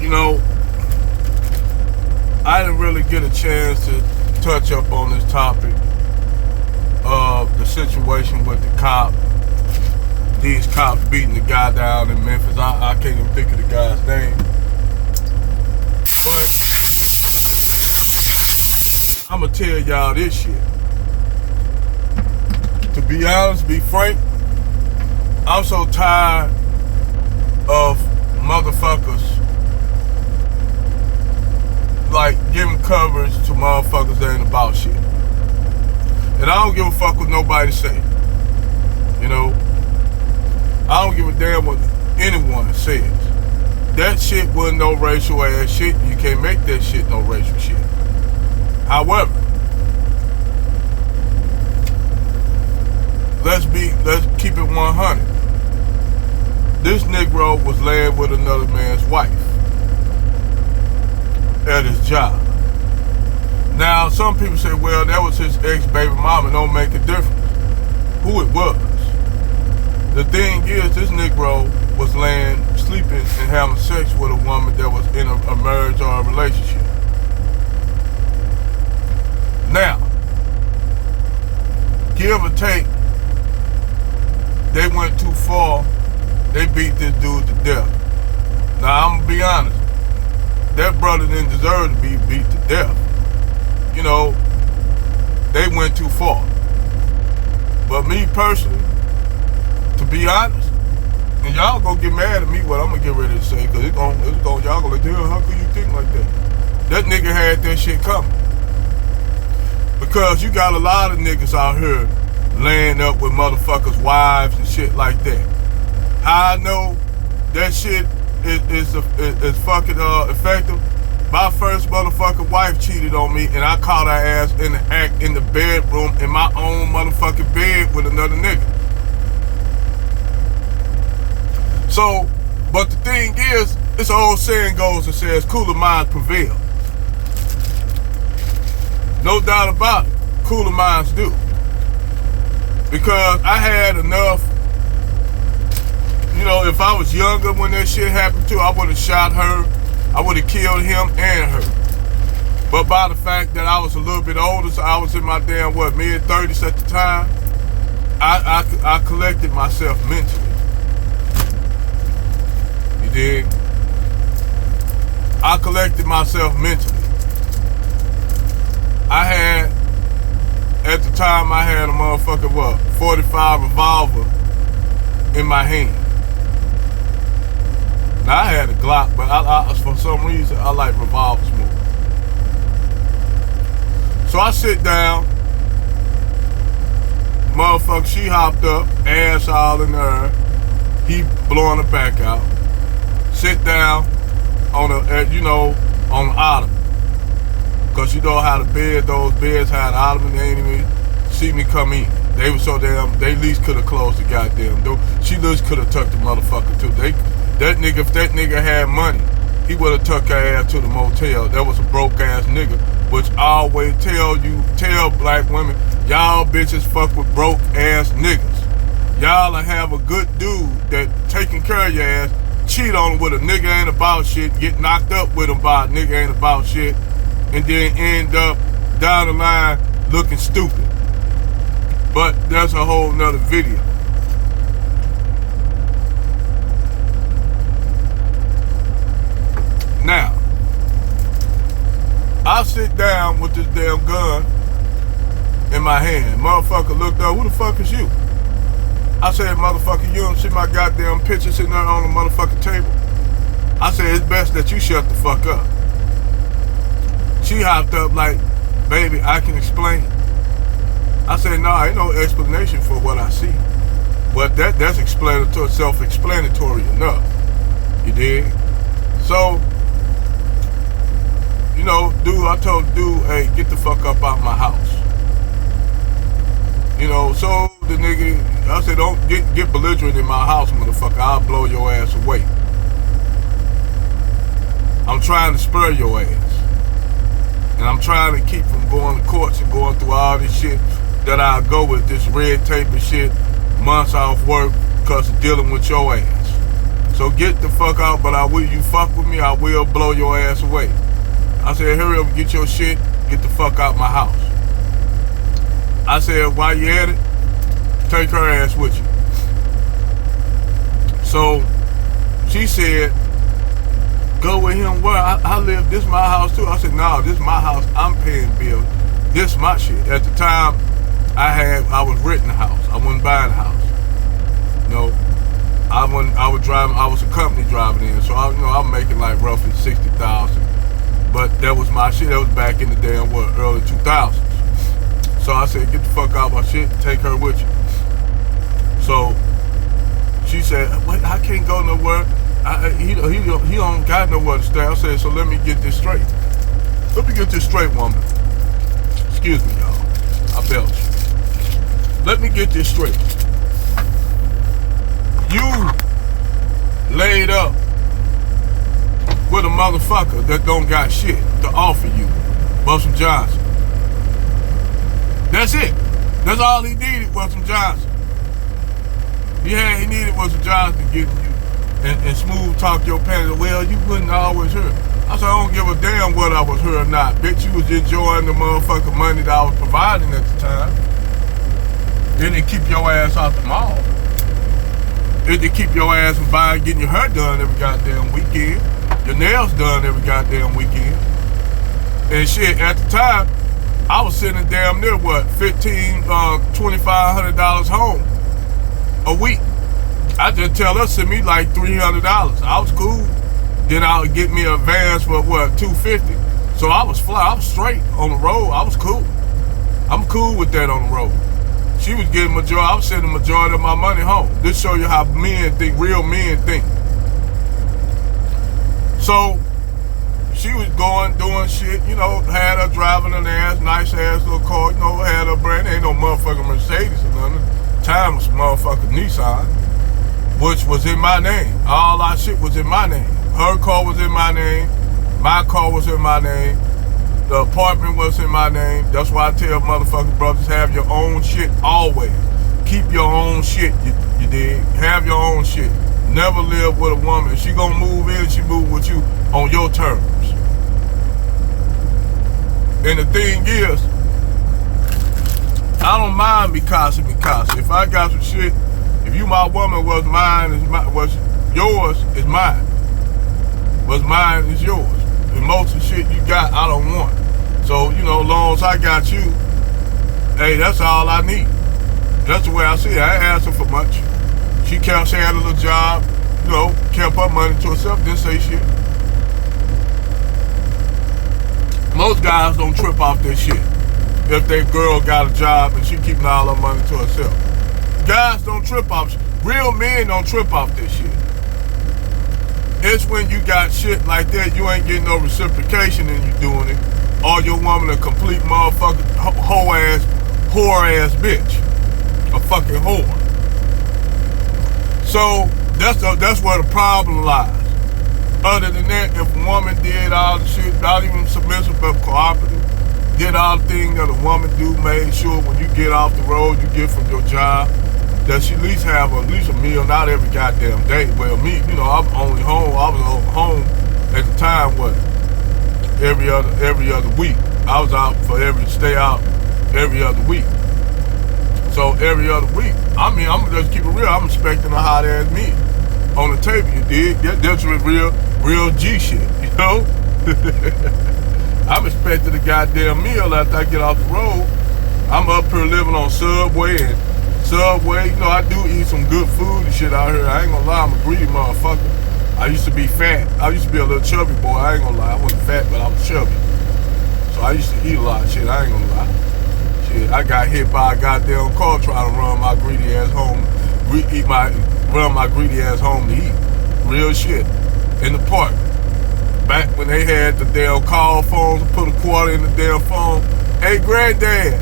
You know, I didn't really get a chance to touch up on this topic of the situation with the cop. These cops beating the guy down in Memphis. I can't even think of the guy's name. But I'm going to tell y'all this shit. To be honest, be frank, I'm so tired of motherfuckers like giving coverage to motherfuckers that ain't about shit. And I don't give a fuck what nobody say. You know, I don't give a damn what anyone says. That shit wasn't no racial ass shit. You can't make that shit no racial shit. However, let's keep it 100. This Negro was laying with another man's wife at his job. Now, some people say, well, that was his ex-baby mama. Don't make a difference who it was. The thing is, this Negro was sleeping and having sex with a woman that was in a marriage or a relationship. Now, give or take, they went too far. They beat this dude to death. Now, I'm going to be honest. That brother didn't deserve to be beat to death. You know, they went too far. But me personally, to be honest, and y'all gonna get mad at me what I'm gonna get ready to say, because y'all gonna like, damn, how could you think like that? That nigga had that shit coming. Because you got a lot of niggas out here laying up with motherfuckers' wives and shit like that. How I know that shit is fucking effective? My first motherfucking wife cheated on me, and I caught her ass in the act in the bedroom in my own motherfucking bed with another nigga. So, but the thing is, this old saying goes and says, cooler minds prevail. No doubt about it, cooler minds do. Because I had enough, you know, if I was younger when that shit happened too, I would have shot her, I would have killed him and her. But by the fact that I was a little bit older, so I was in my damn, mid-30s at the time, I collected myself mentally. You dig? I collected myself mentally. At the time, I had a motherfucking, 45 revolver in my hand. Now, I had a Glock, but I for some reason, I like revolvers more. So I sit down, motherfucker, she hopped up, ass all in the air, he blowing her back out. Sit down on the ottoman. Cause you know how those beds had ottoman, they ain't even see me come in. They were so damn, they at least could have closed the goddamn door. She at least could have tucked the motherfucker too. If that nigga had money, he would have tucked her ass to the motel. That was a broke ass nigga, which I always tell black women, y'all bitches fuck with broke ass niggas. Y'all have a good dude that taking care of your ass, cheat on him with a nigga ain't about shit, get knocked up with him by a nigga ain't about shit, and then end up down the line looking stupid. But that's a whole nother video. Now, I sit down with this damn gun in my hand. Motherfucker looked up, who the fuck is you? I said, motherfucker, you don't see my goddamn picture sitting there on the motherfucking table? I said, it's best that you shut the fuck up. She hopped up like, baby, I can explain. I said, no, ain't no explanation for what I see. But that's self-explanatory enough. You dig? So, you know, I told the dude, hey, get the fuck up out my house. You know, so the nigga, I said, don't get belligerent in my house, motherfucker. I'll blow your ass away. I'm trying to spur your ass. And I'm trying to keep from going to courts and going through all this shit that I go with, this red tape and shit, months off work because of dealing with your ass. So get the fuck out, but you fuck with me, I will blow your ass away. I said, hurry up and get your shit, get the fuck out my house. I said, while you at it, take her ass with you. So she said, go with him where? I live, this my house too. I said, no, this my house, I'm paying bills. This my shit. At the time, I was renting a house. I wasn't buying a house. You know, I was a company driving in, so I'm making like roughly 60,000. But that was my shit. That was back in the damn early 2000s. So I said, get the fuck out of my shit, take her with you. So she said, wait, I can't go nowhere. He don't got nowhere to stay. I said, so let me get this straight. Let me get this straight, woman. Excuse me, y'all. I belched. Let me get this straight. You laid up with a motherfucker that don't got shit to offer you, Bussum Johnson. That's it. That's all he needed was some Johnson. He needed was some Johnson getting you and smooth talk your pants. Well, you wouldn't always hear. I said, I don't give a damn whether I was here or not. Bitch, you was enjoying the motherfucking money that I was providing at the time. Then they keep your ass out the mall. Then they keep your ass from buying, getting your hair done every goddamn weekend. Your nails done every goddamn weekend. And shit, at the time, I was sitting damn near what, $1,500, $2,500 home a week. I just tell her send me like $300. I was cool. Then I'll get me an advance for what, $250. So I was straight on the road. I was cool. I'm cool with that on the road. She was getting I was sending the majority of my money home. This show you how men think, real men think. So she was doing shit, had her driving an nice ass little car, had her brand, ain't no motherfucking Mercedes or nothing. Time was motherfucking Nissan, which was in my name. All our shit was in my name. Her car was in my name. My car was in my name. The apartment was in my name. That's why I tell motherfucking brothers, have your own shit always. Keep your own shit, you dig? Have your own shit. Never live with a woman. If she gonna move in, she move with you on your terms. And the thing is, I don't mind Mikasa. If I got some shit, if you my woman, what's yours is mine. What's mine is yours. And most of the shit you got, I don't want. So, as long as I got you, hey, that's all I need. That's the way I see it. I ain't asking for much. She had a little job, kept her money to herself, didn't say shit. Most guys don't trip off this shit. If their girl got a job and she keeping all her money to herself. Guys don't trip off shit. Real men don't trip off this shit. It's when you got shit like that, you ain't getting no reciprocation and you doing it. Or your woman a complete motherfucking whore-ass bitch. A fucking whore. So, that's where the problem lies. Other than that, if a woman did all the shit, not even submissive but cooperative, did all the things that a woman do, made sure when you get off the road, you get from your job, that she at least have a meal, not every goddamn day. Well, me, I'm only home. I was home at the time, every other week. I was out stay out every other week. So every other week, I'm gonna just keep it real. I'm expecting a hot ass meal on the table. You dig? That's real G shit. I'm expecting a goddamn meal after I get off the road. I'm up here living on Subway. I do eat some good food and shit out here. I ain't gonna lie, I'm a greedy motherfucker. I used to be fat. I used to be a little chubby boy. I ain't gonna lie. I wasn't fat, but I was chubby. So I used to eat a lot of shit. I ain't gonna lie. Shit, I got hit by a goddamn car trying to run my greedy ass home. Run my greedy ass home to eat. Real shit. In the park. Back when they had the damn call phones, put a quarter in the damn phone. Hey, granddad,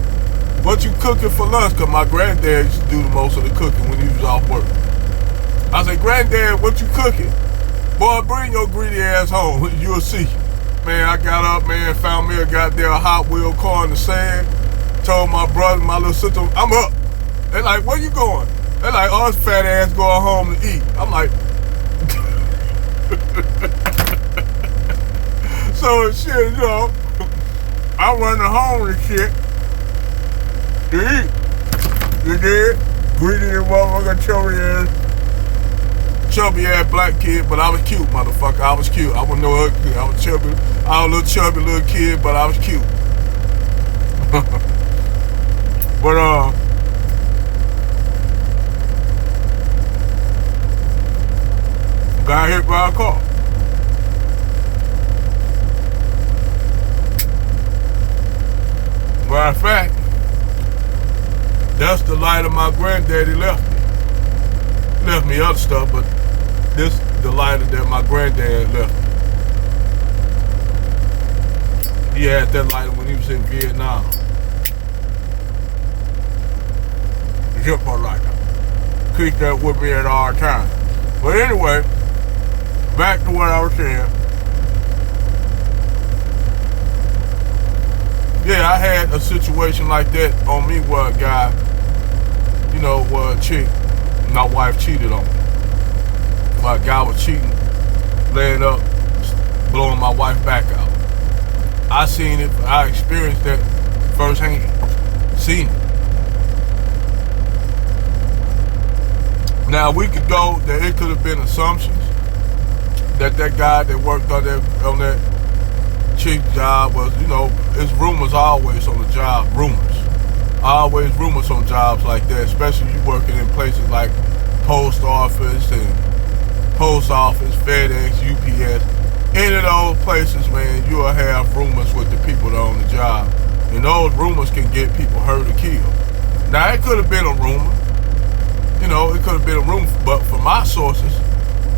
what you cooking for lunch? Because my granddad used to do the most of the cooking when he was off work. I said, granddad, what you cooking? Boy, bring your greedy ass home. You'll see. Man, I got up, man, found me a goddamn Hot Wheel car in the sand. Told my brother, my little sister, I'm up. They like, where you going? They like, oh, this fat ass going home to eat. I'm like, So shit, I run home and shit to eat. You did? Greedy motherfucker, chubby ass black kid, but I was cute, motherfucker. I was cute. I wasn't no ugly kid. I was chubby. I was a little chubby little kid, but I was cute. But got hit by a car. Matter of fact, that's the light of my granddaddy left me. Left me other stuff, but this is the lighter that my granddad left me. He had that lighter when he was in Vietnam. Zip her lighter. Keep that with me at all times. But anyway, back to what I was saying. Yeah, I had a situation like that on me where a guy, where a chick, my wife cheated on me. Where a guy was cheating, laying up, blowing my wife back out. I seen it, I experienced that firsthand. Seen it. Now we could go that it could have been assumptions that guy that worked on that chick job was, it's rumors always on the job, rumors. Always rumors on jobs like that, especially you working in places like post office, FedEx, UPS. Any of those places, man, you'll have rumors with the people that are on the job. And those rumors can get people hurt or killed. Now, it could have been a rumor. It could have been a rumor, but from my sources,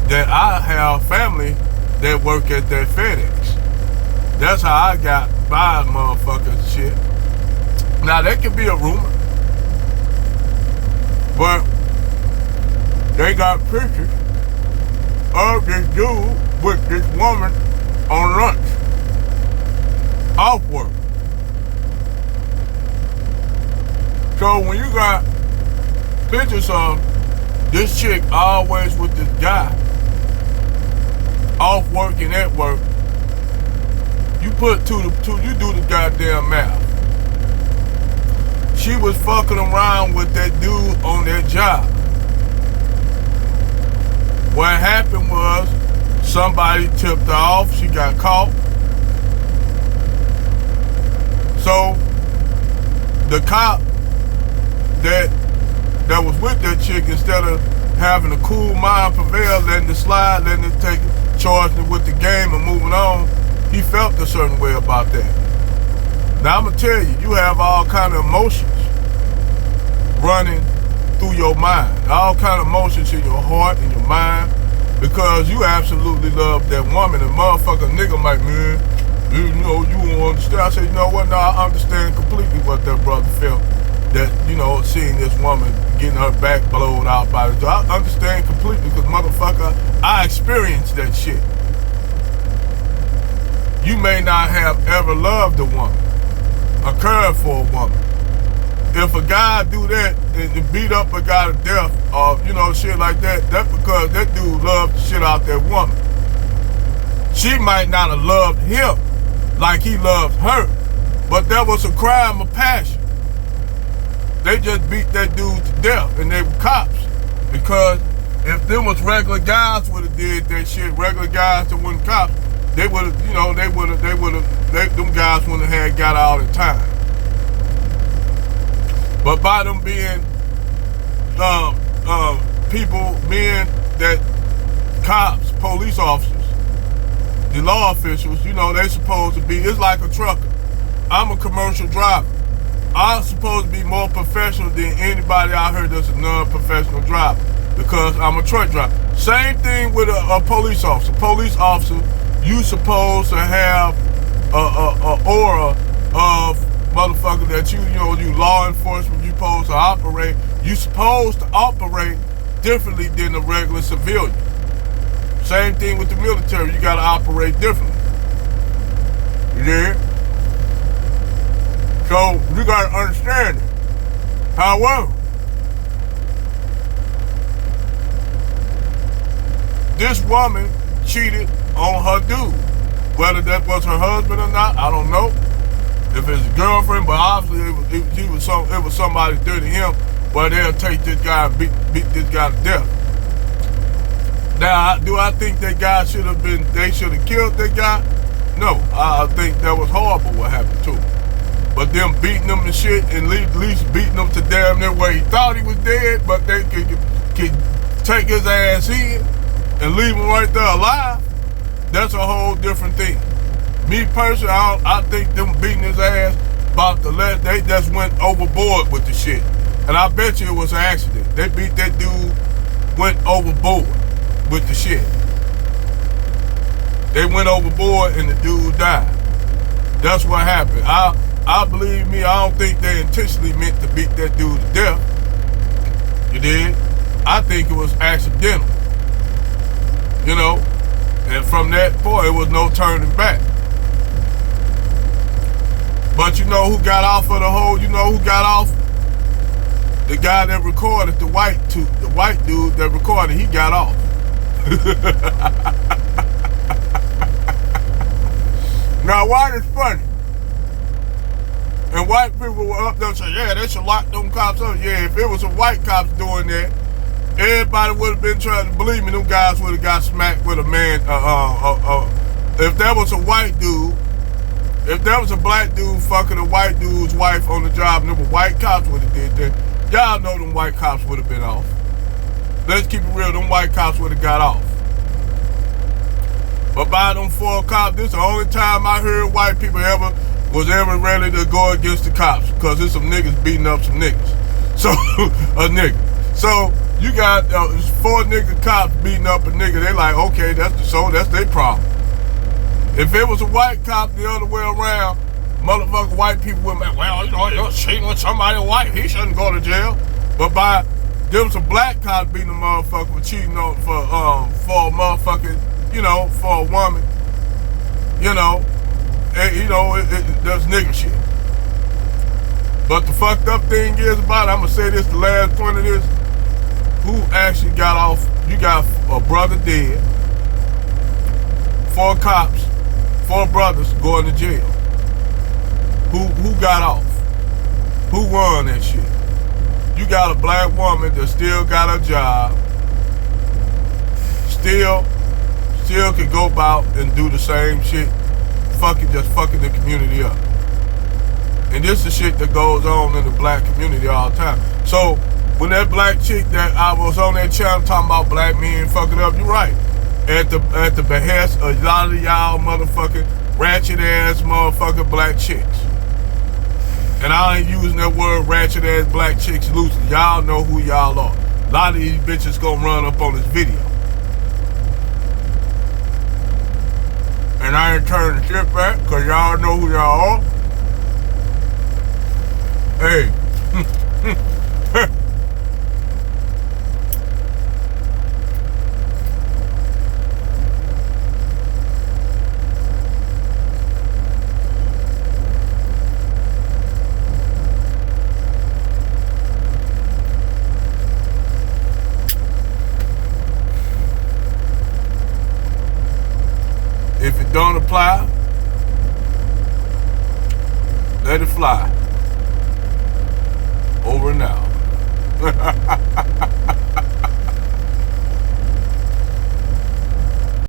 that I have family that work at that FedEx. That's how I got by motherfuckers shit. Now, that could be a rumor, but they got pictures of this dude with this woman on lunch, off work. So when you got pictures of this chick always with this guy, off work and at work, you put two, you do the goddamn math. She was fucking around with that dude on that job. What happened was somebody tipped her off, she got caught. So the cop that was with that chick, instead of having a cool mind prevail, letting it slide, letting it take charge with the game and moving on, he felt a certain way about that. Now I'm gonna tell you, you have all kind of emotions running through your mind, all kind of emotions in your heart and your mind, because you absolutely love that woman. And motherfucker nigga like, man, you won't understand. I said, you know what? No, I understand completely what that brother felt. That, seeing this woman getting her back blowed out by the door. I understand completely, because motherfucker, I experienced that shit. You may not have ever loved a woman or cared for a woman. If a guy do that and beat up a guy to death or, shit like that, that's because that dude loved the shit out that woman. She might not have loved him like he loved her, but that was a crime of passion. They just beat that dude to death, and they were cops. Because if them was regular guys would have did that shit, regular guys that weren't cops, they would have, them guys wouldn't have had got out in time. But by them being people, men that cops, police officers, the law officials, they supposed to be, it's like a trucker. I'm a commercial driver. I'm supposed to be more professional than anybody out here that's a non-professional driver, because I'm a truck driver. Same thing with a police officer. Police officer, you supposed to have a aura of motherfucker that you law enforcement, you supposed to operate. You supposed to operate differently than a regular civilian. Same thing with the military. You got to operate differently. You there? So you got to understand it. However, this woman cheated on her dude. Whether that was her husband or not, I don't know. If it's a girlfriend, but obviously it was somebody dirty to him, but they'll take this guy and beat this guy to death. Now, do I think that guy they should have killed that guy? No, I think that was horrible what happened to him. But them beating him to shit and at least beating him to damn near where he thought he was dead, but they could take his ass in and leave him right there alive, that's a whole different thing. Me personally, I think them beating his ass they just went overboard with the shit. And I bet you it was an accident. They beat that dude, went overboard with the shit. They went overboard and the dude died. That's what happened. I believe me, I don't think they intentionally meant to beat that dude to death. You did? I think it was accidental. You know? And from that point, it was no turning back. But you know who got off of the whole, you know who got off? The guy that recorded, the white dude that recorded, he got off. Now, why is funny? And white people were up there and say, yeah, they should lock them cops up. Yeah, if it was some white cops doing that, everybody would have been trying to believe me. Them guys would have got smacked with a man. If that was a white dude, if that was a black dude fucking a white dude's wife on the job, and them white cops would have did that, y'all know them white cops would have been off. Let's keep it real, them white cops would have got off. But by them 4 cops, this is the only time I heard white people was ever ready to go against the cops, because there's some niggas beating up some niggas. So, a nigga. So, you got 4 nigga cops beating up a nigga. They like, okay, that's their problem. If it was a white cop the other way around, motherfucking white people would be like, well, you know, you're cheating on somebody white, he shouldn't go to jail. But by there was a black cop beating a motherfucker for cheating on for a motherfucking, you know, for a woman, you know, and, you know, that's nigga shit. But the fucked up thing is about it, I'm gonna say this, the last point of this, who actually got off? You got a brother dead, 4 cops, 4 brothers going to jail. Who got off? Who won that shit? You got a black woman that still got a job, still can go about and do the same shit, just fucking the community up. And this is the shit that goes on in the black community all the time. So when that black chick that I was on that channel talking about black men fucking up, you're right. At the behest of a lot of y'all motherfucking ratchet ass motherfucking black chicks. And I ain't using that word ratchet ass black chicks loosely. Y'all know who y'all are. A lot of these bitches gonna run up on this video. And I ain't turning the shit back, cause y'all know who y'all are. Hey. If it don't apply, let it fly. Over and out.